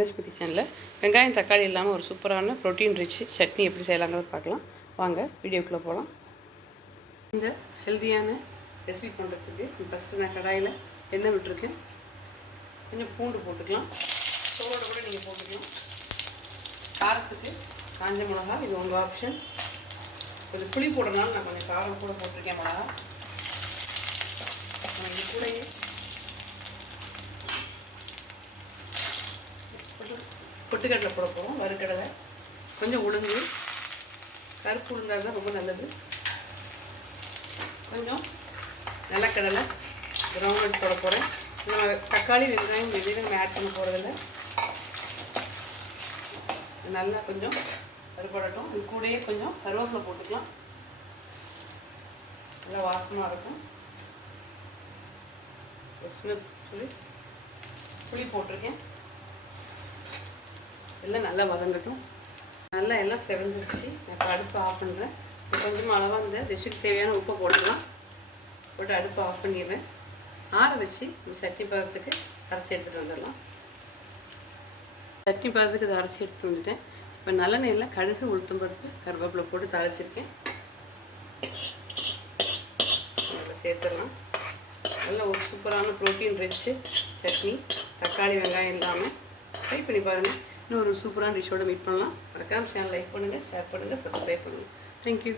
லட்சுமதி சேனலில் வெங்காயம் தக்காளி இல்லாமல் ஒரு சூப்பரான ப்ரோட்டீன் ரிச் சட்னி எப்படி செய்யலாங்கிறத பார்க்கலாம். வாங்க வீடியோக்குள்ளே போகலாம் இந்த ஹெல்த்தியான ரெசிபி பண்ணுறதுக்கு ஃபஸ்ட்டு நான் கடாயில் எண்ணெய் விட்டுருக்கேன். கொஞ்சம் பூண்டு போட்டுக்கலாம். சோளோட கூட நீங்கள் போட்டுக்கலாம். காரத்துக்கு காஞ்ச மிளகா இது உங்கள் ஆப்ஷன் கொஞ்சம் புளி போடுறதுனால நான் கொஞ்சம் காரம் கூட போட்டிருக்கேன் மிளகா. இது கூடயே பொட்டுக்கடலை போட போகிறோம் வறுக்கடலை. கொஞ்சம் உளுந்து. கருப்பு உளுந்தால் தான் ரொம்ப நல்லது. கொஞ்சம் நிலக்கடலை கிரவுண்ட் போட போகிறேன் நம்ம தக்காளி வெங்காயம் வெளியே நம்ம ஆட் பண்ண போகிறதில்ல நல்லா கொஞ்சம் வறுபடட்டும். இது கூடயே கொஞ்சம் கருவேப்பிலை போட்டுக்கலாம். நல்லா வாசமாக இருக்கும். ஒரு சின்ன சொல்லி புளி போட்டிருக்கேன். எல்லாம் நல்லா வதங்கட்டும். நல்லா எல்லாம் செவந்துருச்சு. நான் இப்போ அடுப்பை ஆஃப் பண்ணுறேன் கொஞ்சம் அளவாக இந்த டிஷ்ஷுக்கு தேவையான உப்பை போட்டுக்கலாம். போட்டு அடுப்பை ஆஃப் பண்ணிடுறேன். ஆற வச்சு இந்த சட்னி பதத்துக்கு அரைச்சி எடுத்துகிட்டு வந்துடலாம். சட்னி பதத்துக்கு இதை அரைச்சி எடுத்துகிட்டு வந்துட்டேன். இப்போ நல்லெண்ணெயில் கடுகு உளுத்தம் பருப்பு கருவேப்பிலை போட்டு தாளிச்சிருக்கேன். சேர்த்துடலாம். நல்ல ஒரு சூப்பரான ப்ரோட்டீன் ரிச்சு சட்னி தக்காளி வெங்காயம் இல்லாமல் ட்ரை பண்ணி பாருங்கள் இன்னொரு ஒரு சூப்பரான டிஷ்ஷோட மீட் பண்ணலாம். மறக்காம சேனல் லைக் பண்ணுங்கள் ஷேர் பண்ணுங்கள் சப்ஸ்கிரைப் பண்ணுங்கள் தேங்க்யூ